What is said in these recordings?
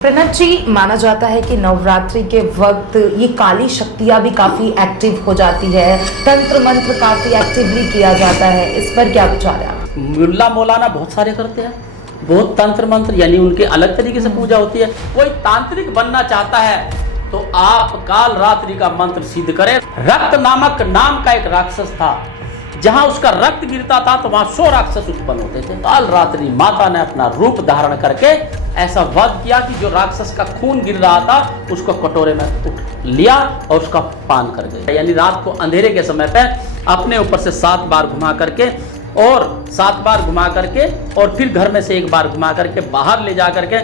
प्रणव जी, माना जाता है कि नवरात्रि के वक्त ये काली शक्तियां भी काफी एक्टिव हो जाती है, तंत्र मंत्र काफी एक्टिवली किया जाता है, इस पर क्या विचार है? मुल्ला मौलाना बहुत सारे करते हैं, बहुत तंत्र मंत्र यानी उनके अलग तरीके से पूजा होती है। कोई तांत्रिक बनना चाहता है तो आप काल रात्रि का मंत्र सिद्ध करें। रक्त नामक नाम का एक राक्षस था, जहां उसका रक्त गिरता था तो वहां 100 राक्षस उत्पन्न होते थे। काल रात्रि माता ने अपना रूप धारण करके ऐसा वध किया कि जो राक्षस का खून गिर रहा था उसको कटोरे में उठ लिया और उसका पान कर गए। यानी रात को अंधेरे के समय पे अपने ऊपर से 7 बार घुमा करके और 7 बार घुमा करके और फिर घर में से 1 बार घुमा करके बाहर ले जा करके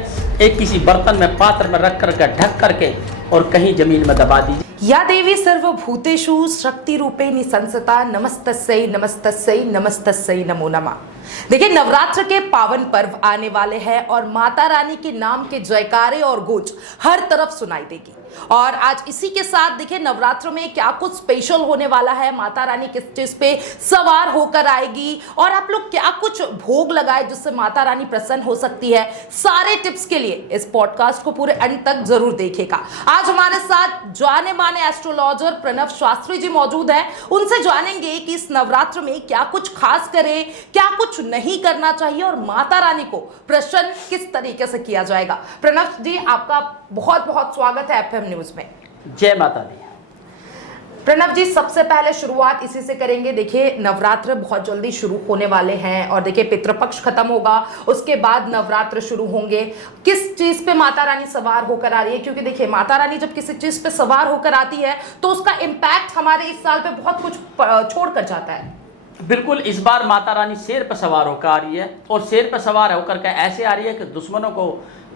एक किसी बर्तन में पात्र में रख करके ढक करके और कहीं जमीन में दबा दीजिए। या देवी सर्वभूतेषु शक्ति रूपेणी संसता नमस्तस्यै नमस्तस्यै नमस्तस्यै नमो नमः। देखिए, नवरात्र के पावन पर्व आने वाले हैं और माता रानी के नाम के जयकारे और गूंज हर तरफ सुनाई देगी। और आज इसी के साथ देखिए, नवरात्र में क्या कुछ स्पेशल होने वाला है, माता रानी किस चीज पे सवार होकर आएगी और आप लोग क्या कुछ भोग लगाए जिससे माता रानी प्रसन्न हो सकती है, सारे टिप्स के लिए इस पॉडकास्ट को पूरे अंत तक जरूर देखिएगा। आज हमारे साथ जाने माने एस्ट्रोलॉजर प्रणव शास्त्री जी मौजूद हैं। उनसे जानेंगे कि इस नवरात्र में क्या कुछ खास करें, क्या कुछ नहीं करना चाहिए और माता रानी को प्रसन्न किस तरीके से किया जाएगा। प्रणव जी, आपका बहुत बहुत स्वागत है एफएम न्यूज में। जय माता दी। प्रणव जी, सबसे पहले शुरुआत इसी से करेंगे। देखिए, नवरात्र बहुत जल्दी शुरू होने वाले हैं और देखिए पितृपक्ष खत्म होगा, उसके बाद नवरात्र शुरू होंगे। किस चीज पे माता रानी सवार होकर आ रही है? क्योंकि देखिए, माता रानी जब किसी चीज पे सवार होकर आती है तो उसका इम्पैक्ट हमारे इस साल पे बहुत कुछ छोड़ कर जाता है। बिल्कुल, इस बार माता रानी शेर पर सवार होकर आ रही है और शेर पर सवार होकर के ऐसे आ रही है कि दुश्मनों को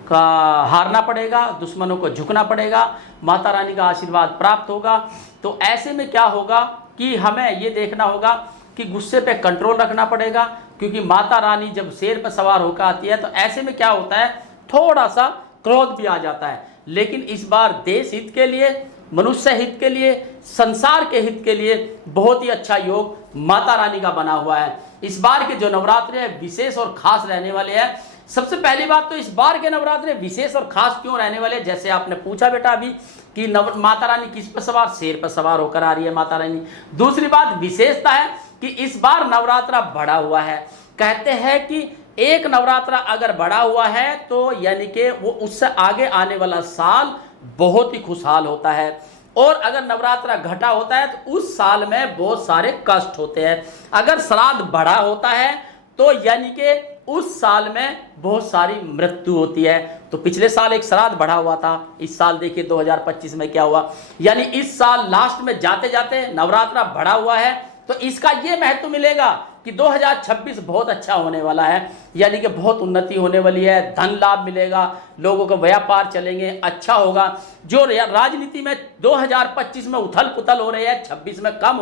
हारना पड़ेगा, दुश्मनों को झुकना पड़ेगा, माता रानी का आशीर्वाद प्राप्त होगा। तो ऐसे में क्या होगा कि हमें ये देखना होगा कि गुस्से पे कंट्रोल रखना पड़ेगा, क्योंकि माता रानी जब शेर पर सवार होकर आती है तो ऐसे में क्या होता है, थोड़ा सा क्रोध भी आ जाता है। लेकिन इस बार देश हित के लिए, मनुष्य हित के लिए, संसार के हित के लिए बहुत ही अच्छा योग माता रानी का बना हुआ है। इस बार के जो नवरात्रे हैं विशेष और खास रहने वाले हैं। सबसे पहली बात तो इस बार के नवरात्रे विशेष और खास क्यों रहने वाले, जैसे आपने पूछा बेटा अभी कि माता रानी किस पर सवार, शेर पर सवार होकर आ रही है माता रानी। दूसरी बात विशेषता है कि इस बार नवरात्रा बढ़ा हुआ है। कहते हैं कि एक नवरात्रा अगर बढ़ा हुआ है तो यानी कि वो उससे आगे आने वाला साल बहुत ही खुशहाल होता है, और अगर नवरात्रा घटा होता है तो उस साल में बहुत सारे कष्ट होते हैं। अगर श्राद्ध बढ़ा होता है तो यानी कि उस साल में बहुत सारी मृत्यु होती है। तो पिछले साल एक श्राद्ध बढ़ा हुआ था, इस साल देखिए 2025 में क्या हुआ। यानी इस साल लास्ट में जाते जाते नवरात्रा बढ़ा हुआ है, तो इसका ये महत्व मिलेगा कि 2026 बहुत अच्छा होने वाला है, यानी कि बहुत उन्नति होने वाली है, धन लाभ मिलेगा, लोगों का व्यापार चलेंगे, अच्छा होगा। जो राजनीति में 2025 में उथल पुथल हो रही है, 26 में कम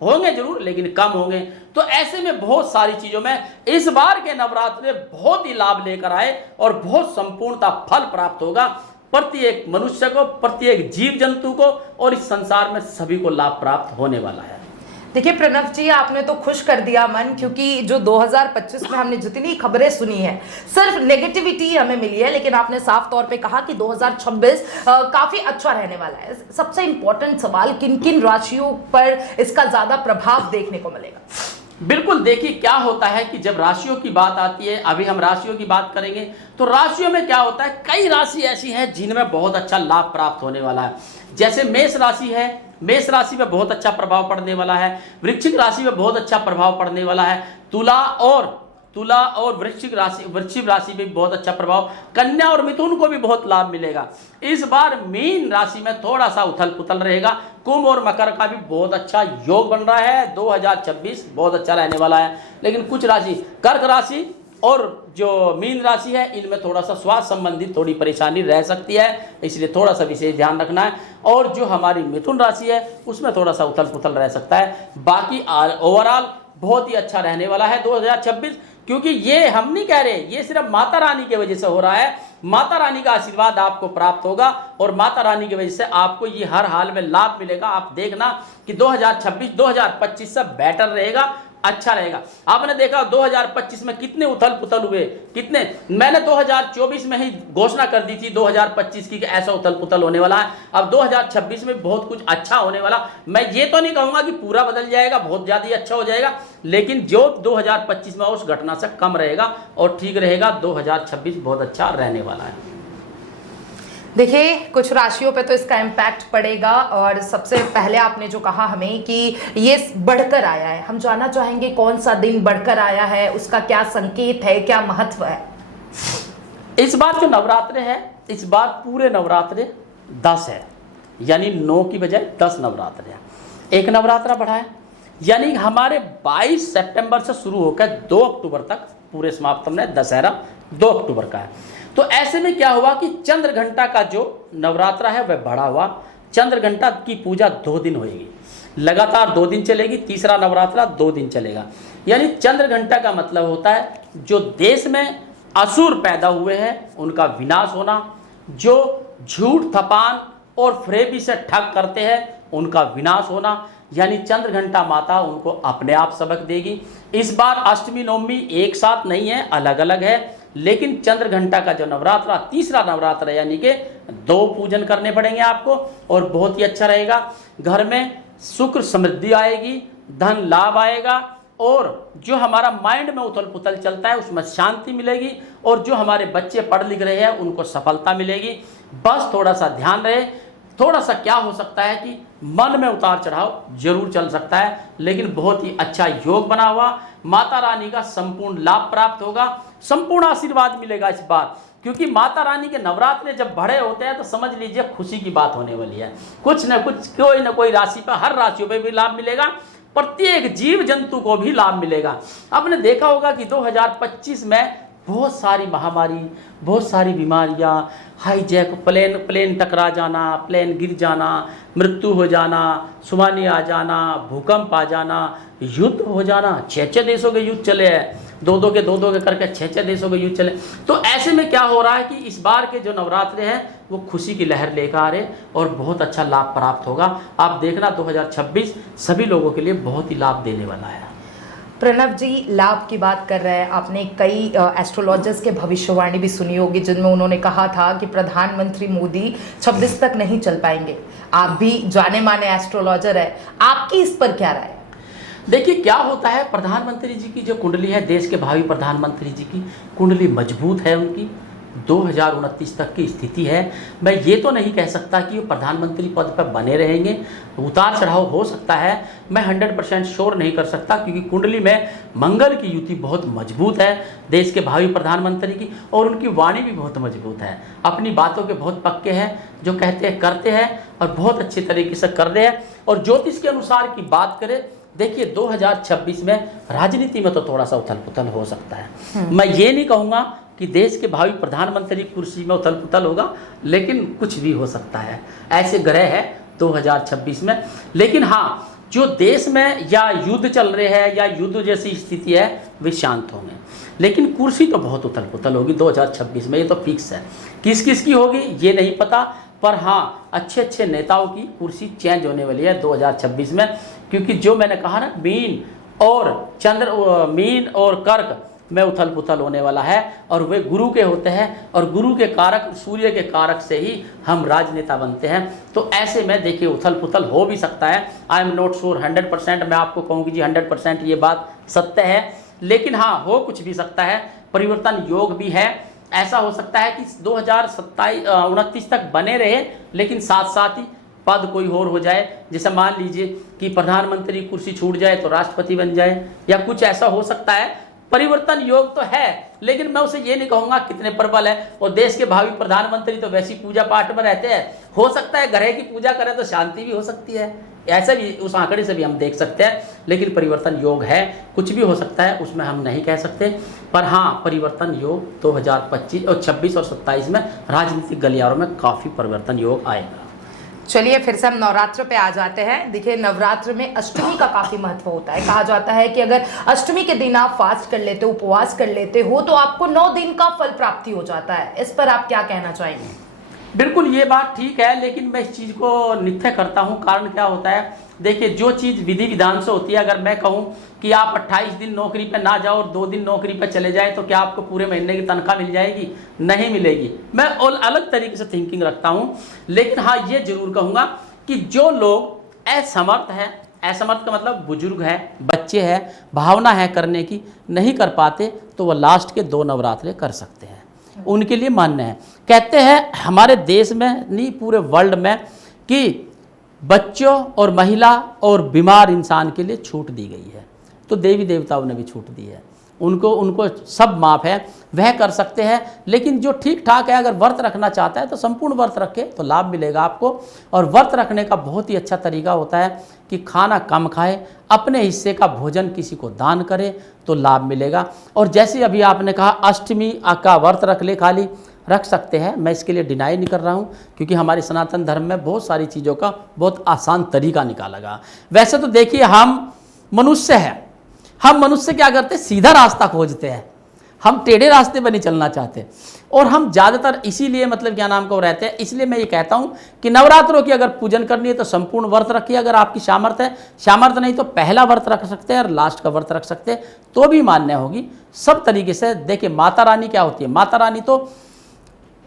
होंगे जरूर, लेकिन कम होंगे। तो ऐसे में बहुत सारी चीजों में इस बार के नवरात्रे बहुत ही लाभ लेकर आए और बहुत संपूर्णता फल प्राप्त होगा प्रत्येक मनुष्य को, प्रत्येक जीव जंतु को, और इस संसार में सभी को लाभ प्राप्त होने वाला है। देखिए प्रणव जी, आपने तो खुश कर दिया मन, क्योंकि जो 2025 में हमने जितनी खबरें सुनी है सिर्फ नेगेटिविटी हमें मिली है, लेकिन आपने साफ तौर पे कहा कि 2026 काफी अच्छा रहने वाला है। सबसे इंपॉर्टेंट सवाल, किन किन राशियों पर इसका ज्यादा प्रभाव देखने को मिलेगा? बिल्कुल, देखिए क्या होता है कि जब राशियों की बात आती है, अभी हम राशियों की बात करेंगे, तो राशियों में क्या होता है, कई राशि ऐसी हैं जिनमें बहुत अच्छा लाभ प्राप्त होने वाला है। जैसे मेष राशि है, मेष राशि में बहुत अच्छा प्रभाव पड़ने वाला है। वृश्चिक राशि में बहुत अच्छा प्रभाव पड़ने वाला है। तुला और वृश्चिक राशि में बहुत अच्छा प्रभाव, कन्या और मिथुन को भी बहुत लाभ मिलेगा। इस बार मीन राशि में थोड़ा सा उथल पुथल रहेगा। कुंभ और मकर का भी बहुत अच्छा योग बन रहा है। 2026 बहुत अच्छा रहने वाला है। लेकिन कुछ राशि, कर्क राशि और जो मीन राशि है, इनमें थोड़ा सा स्वास्थ्य संबंधित थोड़ी परेशानी रह सकती है, इसलिए थोड़ा सा विशेष ध्यान रखना है। और जो हमारी मिथुन राशि है उसमें थोड़ा सा उथल पुथल रह सकता है। बाकी ओवरऑल बहुत ही अच्छा रहने वाला है 2026, क्योंकि ये हम नहीं कह रहे, ये सिर्फ माता रानी की वजह से हो रहा है। माता रानी का आशीर्वाद आपको प्राप्त होगा और माता रानी की वजह से आपको ये हर हाल में लाभ मिलेगा। आप देखना कि 2026 2025 से बेटर रहेगा, अच्छा रहेगा। आपने देखा 2025 में कितने उथल पुथल हुए, कितने, मैंने 2024 में ही घोषणा कर दी थी 2025 की कि ऐसा उथल पुथल होने वाला है। अब 2026 में बहुत कुछ अच्छा होने वाला। मैं ये तो नहीं कहूंगा कि पूरा बदल जाएगा, बहुत ज्यादा ही अच्छा हो जाएगा, लेकिन जो 2025 में उस घटना से कम रहेगा और ठीक रहेगा, 2026 बहुत अच्छा रहने वाला है। देखिए, कुछ राशियों पे तो इसका इम्पैक्ट पड़ेगा, और सबसे पहले आपने जो कहा हमें कि ये बढ़कर आया है, हम जानना चाहेंगे कौन सा दिन बढ़कर आया है, उसका क्या संकेत है, क्या महत्व है? इस बार जो नवरात्र है, इस बार पूरे नवरात्र 10 है, यानी 9 की बजाय 10 नवरात्र है। एक नवरात्रा बढ़ा है, यानी हमारे 22 सितंबर से शुरू होकर 2 अक्टूबर तक पूरे समाप्त होने, दशहरा 2 अक्टूबर का है। तो ऐसे में क्या हुआ कि चंद्र घंटा का जो नवरात्रा है वह बढ़ा हुआ। चंद्र घंटा की पूजा 2 दिन होगी, लगातार 2 दिन चलेगी, तीसरा नवरात्रा 2 दिन चलेगा। यानी चंद्र घंटा का मतलब होता है जो देश में असुर पैदा हुए हैं उनका विनाश होना, जो झूठ थपान और फरेबी से ठग करते हैं उनका विनाश होना, यानी चंद्र घंटा माता उनको अपने आप सबक देगी। इस बार अष्टमी नवमी एक साथ नहीं है, अलग अलग है, लेकिन चंद्र घंटा का जो नवरात्रा, तीसरा नवरात्रा, यानी कि 2 पूजन करने पड़ेंगे आपको और बहुत ही अच्छा रहेगा। घर में सुख समृद्धि आएगी, धन लाभ आएगा, और जो हमारा माइंड में उथल पुथल चलता है उसमें शांति मिलेगी, और जो हमारे बच्चे पढ़ लिख रहे हैं उनको सफलता मिलेगी। बस थोड़ा सा ध्यान रहे, थोड़ा सा क्या हो सकता है कि मन में उतार चढ़ाव जरूर चल सकता है, लेकिन बहुत ही अच्छा योग बना हुआ, माता रानी का संपूर्ण लाभ प्राप्त होगा, संपूर्ण आशीर्वाद मिलेगा इस बार। क्योंकि माता रानी के नवरात्रे जब बड़े होते हैं तो समझ लीजिए खुशी की बात होने वाली है। कुछ न कुछ, कोई न कोई राशि पर, हर राशियों पर भी लाभ मिलेगा, प्रत्येक जीव जंतु को भी लाभ मिलेगा। आपने देखा होगा कि 2025 में बहुत सारी महामारी, बहुत सारी बीमारियां, हाईजैक, प्लेन टकरा जाना, प्लेन गिर जाना, मृत्यु हो जाना, सुनामी आ जाना, भूकंप आ जाना, युद्ध हो जाना, 6 देशों के युद्ध चले हैं, 2 के करके 6 देशों के युद्ध चले। तो ऐसे में क्या हो रहा है कि इस बार के जो नवरात्रे हैं वो खुशी की लहर लेकर आ रहे और बहुत अच्छा लाभ प्राप्त होगा। आप देखना 2026 सभी लोगों के लिए बहुत ही लाभ देने वाला है। प्रणव जी, लाभ की बात कर रहे हैं, आपने कई एस्ट्रोलॉजर्स के भविष्यवाणी भी सुनी होगी जिनमें उन्होंने कहा था कि प्रधानमंत्री मोदी 26 तक नहीं चल पाएंगे। आप भी जाने माने एस्ट्रोलॉजर है, आपकी इस पर क्या राय है? देखिए क्या होता है, प्रधानमंत्री जी की जो कुंडली है, देश के भावी प्रधानमंत्री जी की कुंडली मजबूत है, उनकी 2029 तक की स्थिति है। मैं ये तो नहीं कह सकता कि वो प्रधानमंत्री पद पर बने रहेंगे, उतार चढ़ाव हो सकता है, मैं 100% श्योर नहीं कर सकता, क्योंकि कुंडली में मंगल की युति बहुत मजबूत है देश के भावी प्रधानमंत्री की, और उनकी वाणी भी बहुत मजबूत है, अपनी बातों के बहुत पक्के हैं, जो कहते हैं करते हैं और बहुत अच्छे तरीके से कर रहे हैं। और ज्योतिष के अनुसार की बात करें, देखिए 2026 में राजनीति में तो थोड़ा सा उथल पुथल हो सकता है। मैं ये नहीं कहूँगा कि देश के भावी प्रधानमंत्री कुर्सी में उथल पुथल होगा, लेकिन कुछ भी हो सकता है, ऐसे ग्रह है 2026 में। लेकिन हाँ, जो देश में या युद्ध चल रहे हैं या युद्ध जैसी स्थिति है वे शांत होंगे, लेकिन कुर्सी तो बहुत उथल पुथल होगी 2026 में, ये तो फिक्स है। किस किस की होगी ये नहीं पता, पर हाँ अच्छे अच्छे नेताओं की कुर्सी चेंज होने वाली है 2026 में। क्योंकि जो मैंने कहा ना, मीन और कर्क में उथल पुथल होने वाला है, और वे गुरु के होते हैं, और गुरु के कारक, सूर्य के कारक से ही हम राजनेता बनते हैं। तो ऐसे में देखिए उथल पुथल हो भी सकता है। आई एम नॉट श्योर 100%, मैं आपको कहूँगी जी 100% ये बात सत्य है, लेकिन हाँ हो कुछ भी सकता है। परिवर्तन योग भी है, ऐसा हो सकता है कि 2029 तक बने रहे, लेकिन साथ साथ ही पद कोई और हो जाए, जैसे मान लीजिए कि प्रधानमंत्री कुर्सी छूट जाए तो राष्ट्रपति बन जाए, या कुछ ऐसा हो सकता है। परिवर्तन योग तो है, लेकिन मैं उसे ये नहीं कहूंगा कितने प्रबल है। और देश के भावी प्रधानमंत्री तो वैसी पूजा पाठ में रहते हैं, हो सकता है ग्रह की पूजा करें तो शांति भी हो सकती है, ऐसा भी उस आंकड़े से भी हम देख सकते हैं। लेकिन परिवर्तन योग है, कुछ भी हो सकता है, उसमें हम नहीं कह सकते। पर हाँ, परिवर्तन योग 2025 और 26 और 27 में राजनीतिक गलियारों में काफ़ी परिवर्तन योग आएगा। चलिए फिर से हम नवरात्र पे आ जाते हैं। देखिए, नवरात्र में अष्टमी का काफी महत्व होता है। कहा जाता है कि अगर अष्टमी के दिन आप फास्ट कर लेते हो, उपवास कर लेते हो, तो आपको 9 दिन का फल प्राप्ति हो जाता है। इस पर आप क्या कहना चाहेंगे? बिल्कुल ये बात ठीक है, लेकिन मैं इस चीज़ को नित्य करता हूँ। कारण क्या होता है, देखिए जो चीज़ विधि विधान से होती है, अगर मैं कहूँ कि आप 28 दिन नौकरी पे ना जाओ और 2 दिन नौकरी पे चले जाए तो क्या आपको पूरे महीने की तनख्वाह मिल जाएगी? नहीं मिलेगी। मैं और अलग तरीके से थिंकिंग रखता हूँ, लेकिन हाँ ये जरूर कहूँगा कि जो लोग असमर्थ है, असमर्थ का मतलब बुजुर्ग है, बच्चे हैं, भावना है करने की, नहीं कर पाते, तो वह लास्ट के 2 नवरात्रे कर सकते हैं, उनके लिए मान्य है। कहते हैं हमारे देश में नहीं पूरे वर्ल्ड में कि बच्चों और महिला और बीमार इंसान के लिए छूट दी गई है, तो देवी देवताओं ने भी छूट दी है, उनको सब माफ़ है, वह कर सकते हैं। लेकिन जो ठीक ठाक है, अगर व्रत रखना चाहता है तो संपूर्ण व्रत रखे तो लाभ मिलेगा आपको। और व्रत रखने का बहुत ही अच्छा तरीका होता है कि खाना कम खाए, अपने हिस्से का भोजन किसी को दान करे तो लाभ मिलेगा। और जैसे अभी आपने कहा अष्टमी का व्रत रख ले, खाली रख सकते हैं, मैं इसके लिए डिनाई नहीं कर रहा हूँ, क्योंकि हमारे सनातन धर्म में बहुत सारी चीज़ों का बहुत आसान तरीका निकाला गया। वैसे तो देखिए हम मनुष्य हैं, हम मनुष्य क्या करते हैं, सीधा रास्ता खोजते हैं, हम टेढ़े रास्ते पर नहीं चलना चाहते। और हम ज़्यादातर इसीलिए मतलब क्या नाम को रहते हैं। इसलिए मैं ये कहता हूँ कि नवरात्रों की अगर पूजन करनी है तो संपूर्ण व्रत रखिए, अगर आपकी सामर्थ्य है। सामर्थ्य नहीं तो पहला व्रत रख सकते हैं और लास्ट का व्रत रख सकते हैं, तो भी मान्य होगी सब तरीके से। देखिए माता रानी क्या होती है, माता रानी तो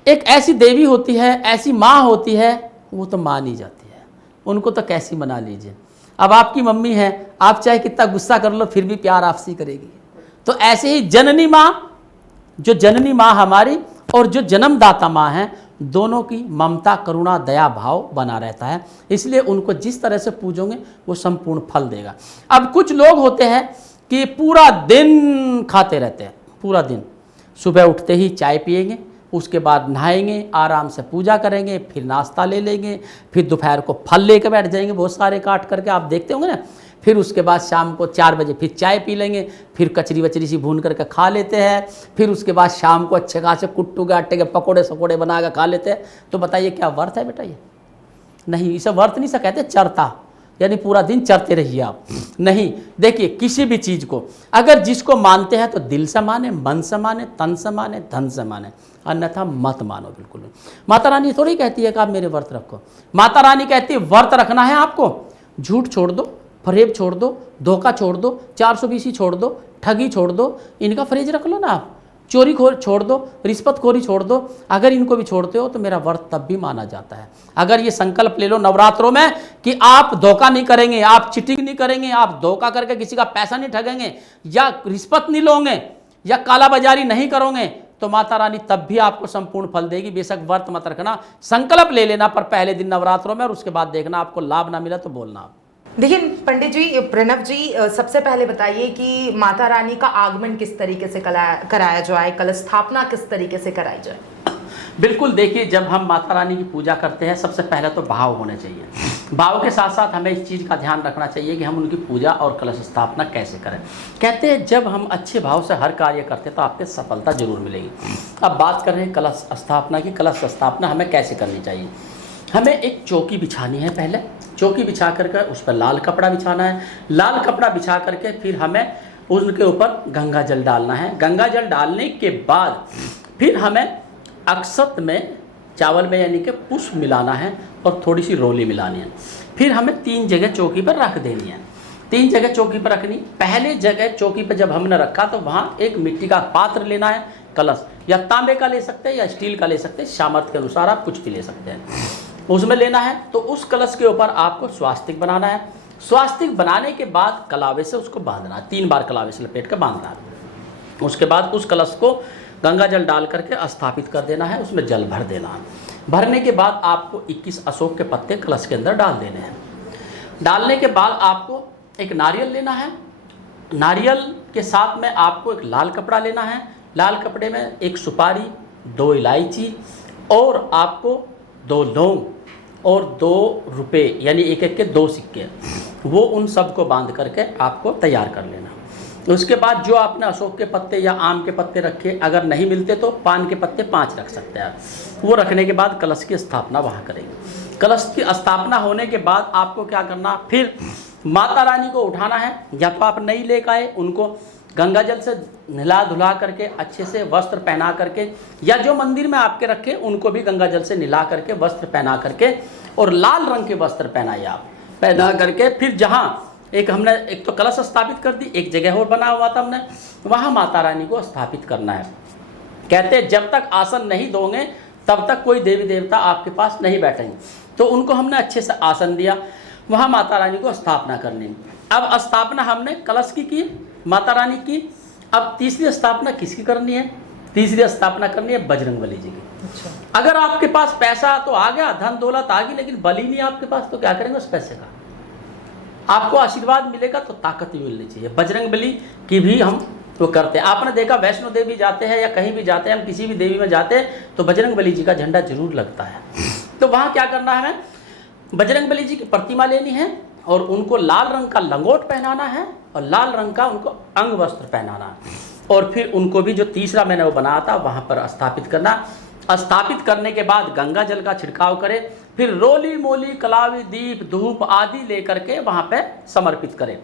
एक ऐसी देवी होती है, ऐसी माँ होती है, वो तो मानी जाती है, उनको तो कैसी मना लीजिए। अब आपकी मम्मी है, आप चाहे कितना गुस्सा कर लो फिर भी प्यार आपसे करेगी। तो ऐसे ही जननी माँ, जो जननी माँ हमारी और जो जन्मदाता माँ है, दोनों की ममता करुणा दया भाव बना रहता है, इसलिए उनको जिस तरह से पूजोगे वो संपूर्ण फल देगा। अब कुछ लोग होते हैं कि पूरा दिन खाते रहते हैं, पूरा दिन, सुबह उठते ही चाय पिएंगे, उसके बाद नहाएंगे, आराम से पूजा करेंगे, फिर नाश्ता ले लेंगे, फिर दोपहर को फल लेकर बैठ जाएंगे बहुत सारे काट करके, आप देखते होंगे ना। फिर उसके बाद शाम को 4 बजे फिर चाय पी लेंगे, फिर कचरी वचरी सी भून करके खा लेते हैं, फिर उसके बाद शाम को अच्छे खासे कुट्टू के आटे के पकोड़े सकोड़े बना कर खा लेते हैं। तो बताइए क्या व्रत है बेटा? ये नहीं, इसे व्रत नहीं से कहते, चरता, यानी पूरा दिन चरते रहिए आप। नहीं, देखिए किसी भी चीज़ को अगर जिसको मानते हैं तो दिल से माने, मन से माने, तन से माने, धन से माने, अन्यथा मत मानो बिल्कुल। माता रानी थोड़ी कहती है कि आप मेरे व्रत रखो। माता रानी कहती है व्रत रखना है आपको, झूठ छोड़ दो, फरेब छोड़ दो, धोखा छोड़ दो, 420 छोड़ दो, ठगी छोड़ दो, इनका फ्रेज रख लो ना आप, चोरी छोड़ दो, रिश्वतखोरी छोड़ दो। अगर इनको भी छोड़ते हो तो मेरा व्रत तब भी माना जाता है। अगर ये संकल्प ले लो नवरात्रों में कि आप धोखा नहीं करेंगे, आप चीटिंग नहीं करेंगे, आप धोखा करके किसी का पैसा नहीं ठगेंगे, या रिश्वत नहीं लोगे, या कालाबाजारी नहीं करोगे, तो माता रानी तब भी आपको संपूर्ण फल देगी। बेशक व्रत मत रखना, संकल्प ले लेना पर पहले दिन नवरात्रों में, और उसके बाद देखना आपको लाभ ना मिला तो बोलना। देखिए पंडित जी, प्रणव जी, सबसे पहले बताइए कि माता रानी का आगमन किस तरीके से कराया जाए, कलश स्थापना किस तरीके से कराई जाए? बिल्कुल, देखिए जब हम माता रानी की पूजा करते हैं सबसे पहले तो भाव होने चाहिए। भाव के साथ साथ हमें इस चीज़ का ध्यान रखना चाहिए कि हम उनकी पूजा और कलश स्थापना कैसे करें। कहते हैं जब हम अच्छे भाव से हर कार्य करते हैं तो आपको सफलता जरूर मिलेगी। अब बात कर रहे हैं कलश स्थापना की। कलश स्थापना हमें कैसे करनी चाहिए? हमें एक चौकी बिछानी है, पहले चौकी बिछा करके उस पर लाल कपड़ा बिछाना है। लाल कपड़ा बिछा करके फिर हमें उनके ऊपर गंगा जल डालना है। गंगा जल डालने के बाद फिर हमें अक्षत में, चावल में यानी कि पुष्प मिलाना है और थोड़ी सी रोली मिलानी है। फिर हमें 3 जगह चौकी पर रख देनी है। 3 जगह चौकी पर रखनी। पहले जगह चौकी पर जब हमने रखा तो वहाँ एक मिट्टी का पात्र लेना है, कलश या तांबे का ले सकते हैं या स्टील का ले सकते हैं, सामर्थ्य के अनुसार आप कुछ भी ले सकते हैं, उसमें लेना है। तो उस कलश के ऊपर आपको स्वास्तिक बनाना है। स्वास्तिक बनाने के बाद कलावे से उसको बांधना है, 3 बार कलावे से लपेट कर बांधना है। उसके बाद उस कलश को गंगा जल डाल करके स्थापित कर देना है, उसमें जल भर देना है। भरने के बाद आपको 21 अशोक के पत्ते कलश के अंदर डाल देने हैं। डालने के बाद आपको एक नारियल लेना है। नारियल के साथ में आपको एक लाल कपड़ा लेना है। लाल कपड़े में एक सुपारी, 2 इलायची और आपको 2 लौंग और 2 रुपये यानी एक के 2 सिक्के, वो उन सब को बांध करके आपको तैयार कर लेना। उसके बाद जो आपने अशोक के पत्ते या आम के पत्ते रखे, अगर नहीं मिलते तो पान के पत्ते 5 रख सकते हैं। वो रखने के बाद कलश की स्थापना वहाँ करेंगे। कलश की स्थापना होने के बाद आपको क्या करना, फिर माता रानी को उठाना है। या तो आप नहीं ले आए, उनको गंगा जल से नहला धुला करके अच्छे से वस्त्र पहना करके, या जो मंदिर में आपके रखे उनको भी गंगा जल से नहला करके वस्त्र पहना करके, और लाल रंग के वस्त्र पहनाइए आप। पहना करके फिर जहाँ एक हमने एक तो कलश स्थापित कर दी, एक जगह और बना हुआ था हमने, वहाँ माता रानी को स्थापित करना है। कहते हैं जब तक आसन नहीं दोगे तब तक कोई देवी देवता आपके पास नहीं बैठेंगे। तो उनको हमने अच्छे से आसन दिया, वहाँ माता रानी को स्थापना करनी। अब स्थापना हमने कलश की माता रानी की। अब तीसरी स्थापना किसकी करनी है? तीसरी स्थापना करनी है बजरंगबली जी की। अच्छा। अगर आपके पास पैसा तो आ गया, धन दौलत आ गई, लेकिन बलि नहीं आपके पास, तो क्या करेंगे उस पैसे का? आपको आशीर्वाद मिलेगा तो ताकत भी मिलनी चाहिए। बजरंगबली की भी हम तो करते हैं। आपने देखा वैष्णो देवी जाते हैं या कहीं भी जाते हैं, हम किसी भी देवी में जाते हैं तो बजरंगबली जी का झंडा जरूर लगता है। तो वहाँ क्या करना है, हमें बजरंगबली जी की प्रतिमा लेनी है और उनको लाल रंग का लंगोट पहनाना है और लाल रंग का उनको अंग वस्त्र पहनाना है। और फिर उनको भी जो तीसरा मैंने वो बनाया था वहाँ पर स्थापित करना। स्थापित करने के बाद गंगा जल का छिड़काव करें, फिर रोली मोली कलावी दीप धूप आदि लेकर के वहाँ पे समर्पित करें।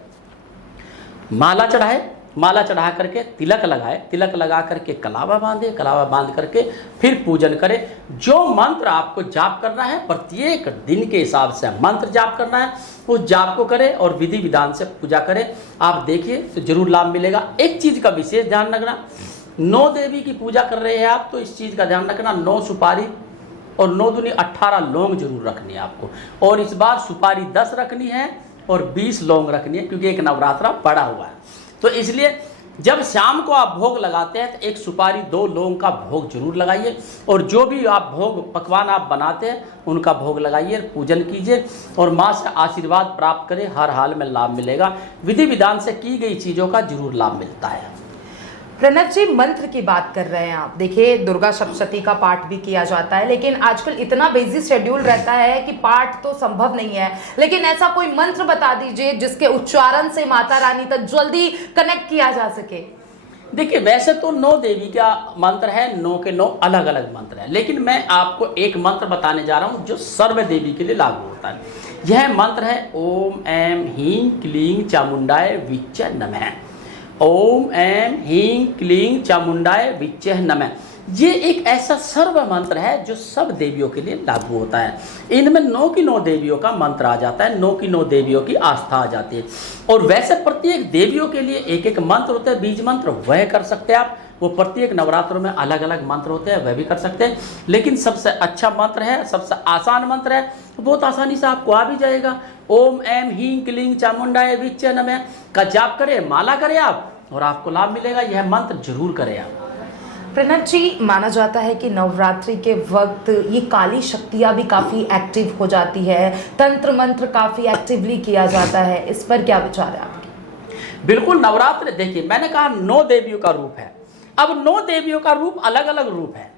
माला चढ़ाए, माला चढ़ा करके तिलक लगाए, तिलक लगा करके कलावा बांधे, कलावा बांध करके फिर पूजन करें। जो मंत्र आपको जाप करना है प्रत्येक दिन के हिसाब से मंत्र जाप करना है, उस जाप को करें और विधि विधान से पूजा करें। आप देखिए तो जरूर लाभ मिलेगा। एक चीज़ का विशेष ध्यान रखना, 9 देवी की पूजा कर रहे हैं आप तो इस चीज़ का ध्यान रखना, 9 सुपारी और 9 दूनी 18 लौंग जरूर रखनी है आपको। और इस बार सुपारी 10 रखनी है और 20 लौंग रखनी है, क्योंकि एक नवरात्रा पड़ा हुआ है। तो इसलिए जब शाम को आप भोग लगाते हैं तो एक सुपारी 2 लौंग का भोग जरूर लगाइए। और जो भी आप भोग पकवान आप बनाते हैं उनका भोग लगाइए, पूजन कीजिए और माँ से आशीर्वाद प्राप्त करें। हर हाल में लाभ मिलेगा। विधि विधान से की गई चीज़ों का जरूर लाभ मिलता है। प्रणव जी, मंत्र की बात कर रहे हैं आप। देखिए दुर्गा सप्तशती का पाठ भी किया जाता है, लेकिन आजकल इतना बिजी शेड्यूल रहता है कि पाठ तो संभव नहीं है। लेकिन ऐसा कोई मंत्र बता दीजिए जिसके उच्चारण से माता रानी तक जल्दी कनेक्ट किया जा सके। देखिए वैसे तो 9 देवी का मंत्र है, 9 के 9 अलग अलग मंत्र है, लेकिन मैं आपको एक मंत्र बताने जा रहा हूँ जो सर्व देवी के लिए लागू होता है। यह मंत्र है ओम ऐं ह्रीं क्लीं चामुंडाय विच्चे नमः। ओम ऐं ह्रीं क्लीं चामुंडाय विच्चे नमः। ये एक ऐसा सर्व मंत्र है जो सब देवियों के लिए लागू होता है। इनमें 9 की 9 देवियों का मंत्र आ जाता है, 9 की 9 देवियों की आस्था आ जाती है। और वैसे प्रत्येक देवियों के लिए एक एक मंत्र होता है, बीज मंत्र, वह कर सकते हैं आप। वो प्रत्येक नवरात्रों में अलग अलग मंत्र होते हैं, वह भी कर सकते हैं। लेकिन सबसे अच्छा मंत्र है, सबसे आसान मंत्र है, बहुत आसानी से आपको आ भी जाएगा। ओम ऐं ह्रीं क्लीं चामुंडाय विच्चे नमः का जाप करें, माला करें आप और आपको लाभ मिलेगा। यह मंत्र जरूर करें आप। प्रणव जी, माना जाता है कि नवरात्रि के वक्त ये काली शक्तियाँ भी काफ़ी एक्टिव हो जाती है, तंत्र मंत्र काफ़ी एक्टिवली किया जाता है, इस पर क्या विचार है आपके? बिल्कुल, नवरात्र देखिए मैंने कहा 9 देवियों का रूप है। अब 9 देवियों का रूप अलग अलग रूप है।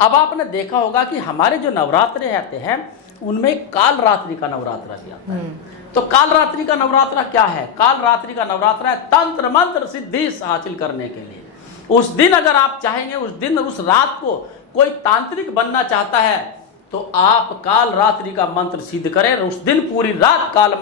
अब आपने देखा होगा कि हमारे जो नवरात्रे आते हैं उनमें काल रात्रि का नवरात्रा भी आता है। तो काल रात्रि का नवरात्रा क्या है? काल रात्रि का नवरात्रा है तंत्र मंत्र सिद्धि हासिल करने के लिए। उस दिन अगर आप चाहेंगे, उस दिन उस रात को कोई तांत्रिक बनना चाहता है तो आप काल रात्रि का मंत्र सिद्ध करें। उस दिन पूरी रात काल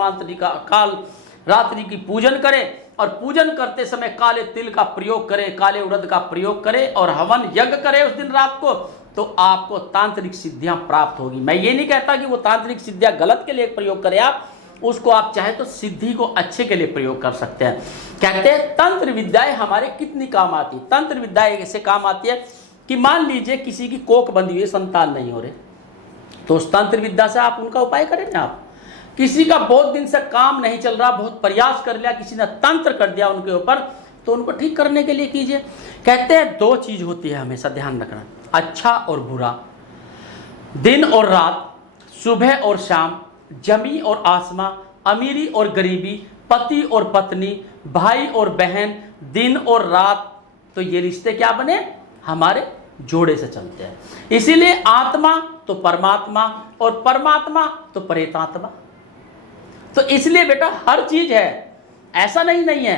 रात्रि की पूजन करें और पूजन करते समय काले तिल का प्रयोग करें, काले उड़द का प्रयोग करें और हवन यज्ञ करें उस दिन रात को, तो आपको तांत्रिक सिद्धियां प्राप्त होगी। मैं ये नहीं कहता कि वो तांत्रिक सिद्धियां गलत के लिए प्रयोग करें, आप उसको आप चाहे तो सिद्धि को अच्छे के लिए प्रयोग कर सकते हैं। कहते हैं तंत्र विद्याएं हमारे कितनी काम आती है। तंत्र विद्याएं ऐसे काम आती है कि मान लीजिए किसी की कोख बंधी हुई, संतान नहीं हो रहे, तो उस तंत्र विद्या से आप उनका उपाय करें ना। आप किसी का बहुत दिन से काम नहीं चल रहा, बहुत प्रयास कर लिया, किसी ने तंत्र कर दिया उनके ऊपर, तो उनको ठीक करने के लिए कीजिए। कहते हैं 2 चीज होती है, हमेशा ध्यान रखना, अच्छा और बुरा, दिन और रात, सुबह और शाम, जमी और आसमां, अमीरी और गरीबी, पति और पत्नी, भाई और बहन, दिन और रात। तो ये रिश्ते क्या बने? हमारे जोड़े से चलते हैं। इसीलिए आत्मा तो परमात्मा और परमात्मा तो प्रेतात्मा। तो इसलिए बेटा हर चीज है, ऐसा नहीं है।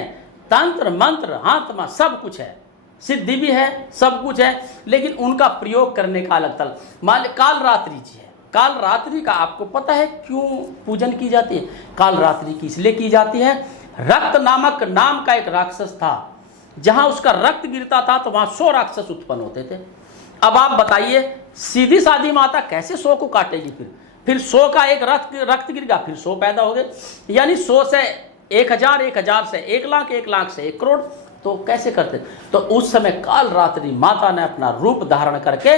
तंत्र मंत्र आत्मा सब कुछ है, सिद्धि भी है, सब कुछ है, लेकिन उनका प्रयोग करने का अलग तल। मान ली काल रात्रि जी है, काल रात्रि का आपको पता है क्यों पूजन की जाती है? काल रात्रि की इसलिए की जाती है, रक्त नामक नाम का एक राक्षस था, जहां उसका रक्त गिरता था तो वहां 100 राक्षस उत्पन्न होते थे। अब आप बताइए सीधी सादी माता कैसे 100 को काटेगी? फिर फिर 100 का एक रक्त गिर गया, फिर 100 पैदा हो गए, यानी 100 से 1000, 1000 से 1 लाख, 1 लाख से 1 करोड़। तो कैसे करते? तो उस समय काल रात्रि माता ने अपना रूप धारण करके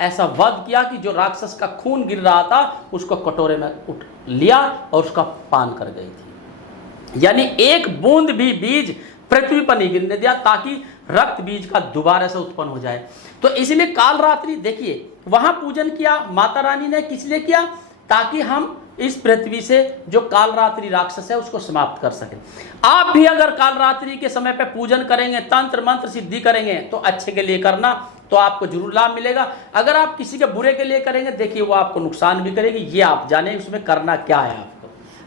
ऐसा वध किया कि जो राक्षस का खून गिर रहा था उसको कटोरे में उठ लिया और उसका पान कर गई थी। यानी एक बूंद भी बीज पृथ्वी पर नहीं गिरने दिया ताकि रक्त बीज का दोबारा से उत्पन्न हो जाए। तो इसलिए काल रात्रि देखिए वहां पूजन किया माता रानी ने, किस लिए किया? ताकि हम इस पृथ्वी से जो काल रात्रि राक्षस है उसको समाप्त कर सकें। आप भी अगर काल रात्रि के समय पे पूजन करेंगे, तंत्र मंत्र सिद्धि करेंगे तो अच्छे के लिए करना, तो आपको जरूर लाभ मिलेगा। अगर आप किसी के बुरे के लिए करेंगे, देखिए वो आपको नुकसान भी करेगी। ये आप जाने उसमें करना क्या है आपको।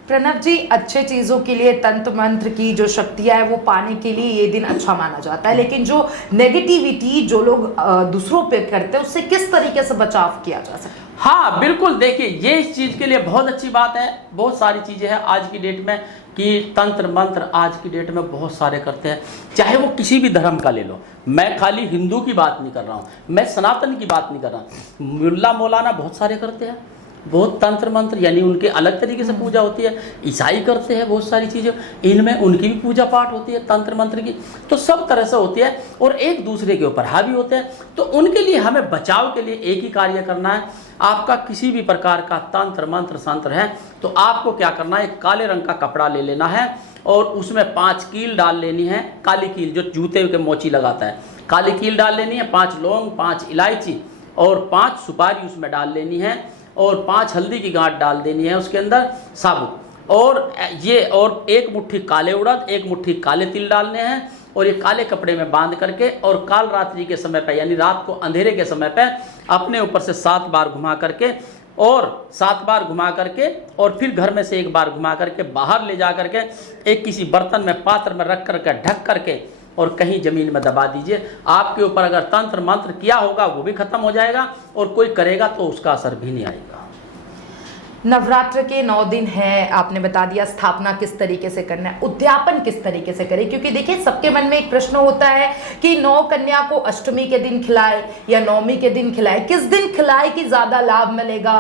प्रणव जी, अच्छे चीजों के लिए तंत्र मंत्र की जो शक्तियां है वो पाने के लिए ये दिन अच्छा माना जाता है, लेकिन जो नेगेटिविटी जो लोग दूसरों पे करते हैं उससे किस तरीके से बचाव किया जा सकता है? हाँ बिल्कुल, देखिए ये इस चीज के लिए बहुत अच्छी बात है। बहुत सारी चीजें हैं आज की डेट में कि तंत्र मंत्र आज की डेट में बहुत सारे करते हैं, चाहे वो किसी भी धर्म का ले लो। मैं खाली हिंदू की बात नहीं कर रहा हूँ, मैं सनातन की बात नहीं कर रहा। मुल्ला मौलाना बहुत सारे करते हैं, बहुत तंत्र मंत्र, यानी उनके अलग तरीके से पूजा होती है। ईसाई करते हैं बहुत सारी चीज़ें, इनमें उनकी भी पूजा पाठ होती है तंत्र मंत्र की। तो सब तरह से होती है और एक दूसरे के ऊपर हावी होते हैं। तो उनके लिए हमें बचाव के लिए एक ही कार्य करना है। आपका किसी भी प्रकार का तंत्र मंत्र संत्र है तो आपको क्या करना है, एक काले रंग का कपड़ा ले लेना है और उसमें 5 कील डाल लेनी है। काली कील जो जूते के मोची लगाता है, काली कील डाल लेनी है। 5 लौंग, 5 इलायची और 5 सुपारी उसमें डाल लेनी है और 5 हल्दी की गांठ डाल देनी है उसके अंदर साबुत। और ये और 1 मुट्ठी काले उड़द, 1 मुट्ठी काले तिल डालने हैं और ये काले कपड़े में बांध करके और काल रात्रि के समय पे, यानी रात को अंधेरे के समय पे अपने ऊपर से 7 बार घुमा करके और 7 बार घुमा करके और फिर घर में से 1 बार घुमा करके बाहर ले जा करके एक किसी बर्तन में, पात्र में रख करके ढक करके और कहीं जमीन में दबा दीजिए। आपके ऊपर अगर तंत्र मंत्र किया होगा वो भी खत्म हो जाएगा और कोई करेगा तो उसका असर भी नहीं आएगा। नवरात्र के 9 दिन है, आपने बता दिया स्थापना किस तरीके से करना है, उद्यापन किस तरीके से करें, क्योंकि देखिए सबके मन में एक प्रश्न होता है कि 9 कन्या को अष्टमी के दिन खिलाए या नवमी के दिन खिलाए, किस दिन खिलाए कि ज्यादा लाभ मिलेगा?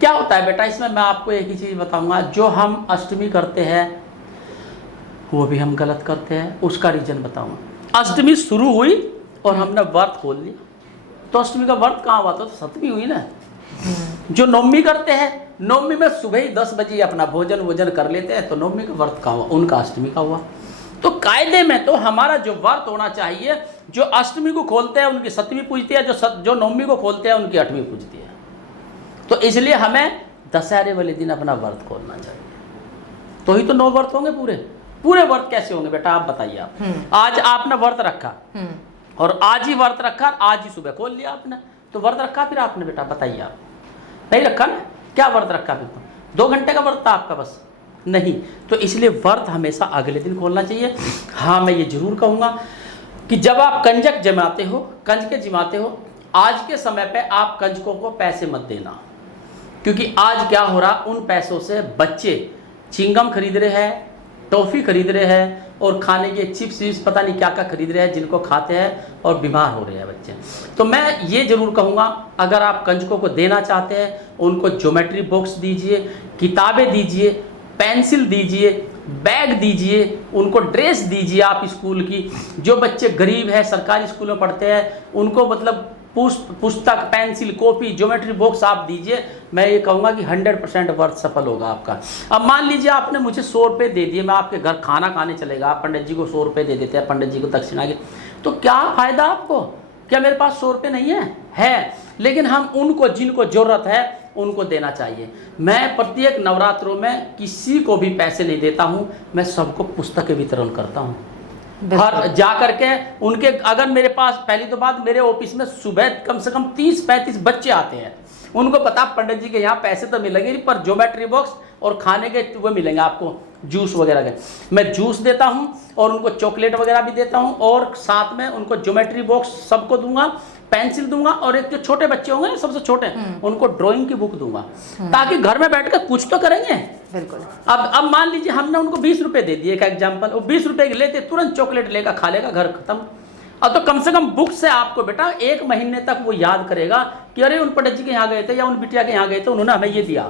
क्या होता है बेटा, इसमें मैं आपको एक ही चीज बताऊंगा। जो हम अष्टमी करते हैं वो भी हम गलत करते हैं, उसका रीजन बताऊंगा। अष्टमी शुरू हुई और हमने व्रत खोल लिया, तो अष्टमी का व्रत कहाँ हुआ? तो सप्तमी हुई ना। जो नवमी करते हैं, नवमी में सुबह ही 10 बजे अपना भोजन वोजन कर लेते हैं, तो नवमी का व्रत कहाँ हुआ? उनका अष्टमी का हुआ। तो कायदे में तो हमारा जो व्रत होना चाहिए, जो अष्टमी को खोलते हैं उनकी सप्तमी पूजती है, जो नवमी को खोलते हैं उनकी 8वीं पूजती है। तो इसलिए हमें दशहरे वाले दिन अपना व्रत खोलना चाहिए, तो ही तो 9 व्रत होंगे। पूरे व्रत कैसे होंगे बेटा, आप बताइए। आप आज आपने व्रत रखा और आज ही व्रत रखा, आज ही सुबह खोल लिया आपने, तो व्रत रखा फिर आपने बेटा, बताइए। आप नहीं रखा ना, क्या व्रत रखा फिर? तो 2 घंटे का व्रत था आपका बस नहीं। तो इसलिए व्रत हमेशा अगले दिन खोलना चाहिए। हाँ, मैं ये जरूर कहूँगा कि जब आप कंजक जमाते हो, कंजके जमाते हो, आज के समय पे आप कंजकों को पैसे मत देना, क्योंकि आज क्या हो रहा, उन पैसों से बच्चे चिंगम खरीद रहे हैं, टॉफ़ी खरीद रहे हैं और खाने के चिप्स विप्स पता नहीं क्या क्या खरीद रहे हैं, जिनको खाते हैं और बीमार हो रहे हैं बच्चे। तो मैं ये जरूर कहूँगा, अगर आप कंजकों को देना चाहते हैं, उनको ज्योमेट्री बॉक्स दीजिए, किताबें दीजिए, पेंसिल दीजिए, बैग दीजिए, उनको ड्रेस दीजिए आप स्कूल की। जो बच्चे गरीब हैं, सरकारी स्कूल में पढ़ते हैं, उनको मतलब पुस्तक, पेंसिल, कॉपी, ज्योमेट्री बॉक्स आप दीजिए। मैं ये कहूँगा कि 100% व्रत सफल होगा आपका। अब मान लीजिए आपने मुझे 100 रुपये दे दिए, मैं आपके घर खाना खाने चलेगा, आप पंडित जी को 100 रुपये दे देते हैं, पंडित जी को दक्षिणा के, तो क्या फ़ायदा आपको? क्या मेरे पास 100 रुपये नहीं है? लेकिन हम उनको जिनको ज़रूरत है उनको देना चाहिए। मैं प्रत्येक नवरात्रों में किसी को भी पैसे नहीं देता हूँ, मैं सबको पुस्तकें वितरण करता हूँ। हर जा करके उनके, अगर मेरे पास, पहली तो बात, मेरे ऑफिस में सुबह कम से कम 30-35 बच्चे आते हैं, उनको पता पंडित जी के यहाँ पैसे तो मिलेंगे नहीं, पर ज्योमेट्री बॉक्स और खाने के वो मिलेंगे आपको, जूस वगैरह के। मैं जूस देता हूँ और उनको चॉकलेट वगैरह भी देता हूँ और साथ में उनको ज्योमेट्री बॉक्स सबको दूंगा, पेंसिल दूंगा और एक जो छोटे बच्चे होंगे ना, सबसे छोटे, उनको ड्राइंग की बुक दूंगा, ताकि घर में बैठकर कुछ तो करेंगे। बिल्कुल। अब मान लीजिए हमने उनको 20 रुपए दे दिए, एक एग्जाम्पल, वो 20 रुपए लेते तुरंत चॉकलेट लेकर खा लेगा, घर खत्म। अब तो कम से कम बुक से आपको बेटा 1 महीने तक वो याद करेगा कि अरे उन पंडित जी के यहाँ गए थे या उन बिटिया के यहाँ गए थे, उन्होंने हमें ये दिया।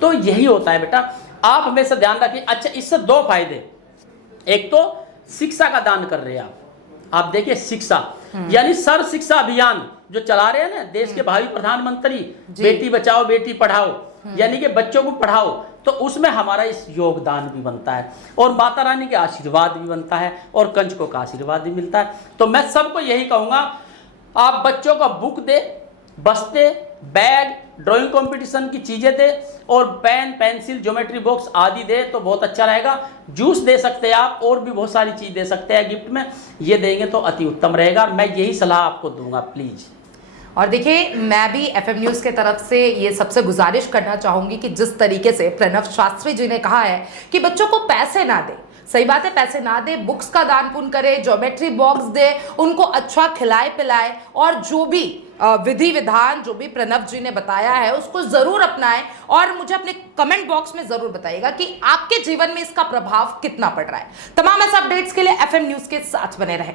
तो यही होता है बेटा, आप हमेशा ध्यान रखिए। अच्छा, इससे दो फायदे, एक तो शिक्षा का दान कर रहे हैं आप देखिए शिक्षा, यानी सर्व शिक्षा अभियान जो चला रहे हैं ना देश के भावी प्रधानमंत्री, बेटी बचाओ बेटी पढ़ाओ, यानी कि बच्चों को पढ़ाओ, तो उसमें हमारा इस योगदान भी बनता है और माता रानी के आशीर्वाद भी बनता है और कंजकों का आशीर्वाद भी मिलता है। तो मैं सबको यही कहूंगा, आप बच्चों को बुक दे, बस्ते, बैग, ड्राइंग कंपटीशन की चीजें दे और पेन, पेंसिल, ज्योमेट्री बॉक्स आदि दे तो बहुत अच्छा रहेगा। जूस दे सकते हैं आप, और भी बहुत सारी चीज दे सकते हैं गिफ्ट में, ये देंगे तो अति उत्तम रहेगा। मैं यही सलाह आपको दूंगा प्लीज। और देखिए, मैं भी एफएम न्यूज़ के तरफ से ये सबसे गुजारिश करना चाहूंगी कि जिस तरीके से प्रणव शास्त्री जी ने कहा है कि बच्चों को पैसे ना दे, सही बात है, पैसे ना दे, बुक्स का दान पुण्य करे, ज्योमेट्री बॉक्स दे, उनको अच्छा खिलाए पिलाए और जो भी विधि विधान जो भी प्रणव जी ने बताया है उसको जरूर अपनाएं। और मुझे अपने कमेंट बॉक्स में जरूर बताइएगा कि आपके जीवन में इसका प्रभाव कितना पड़ रहा है। तमाम ऐसे अपडेट्स के लिए एफएम न्यूज़ के साथ बने रहें।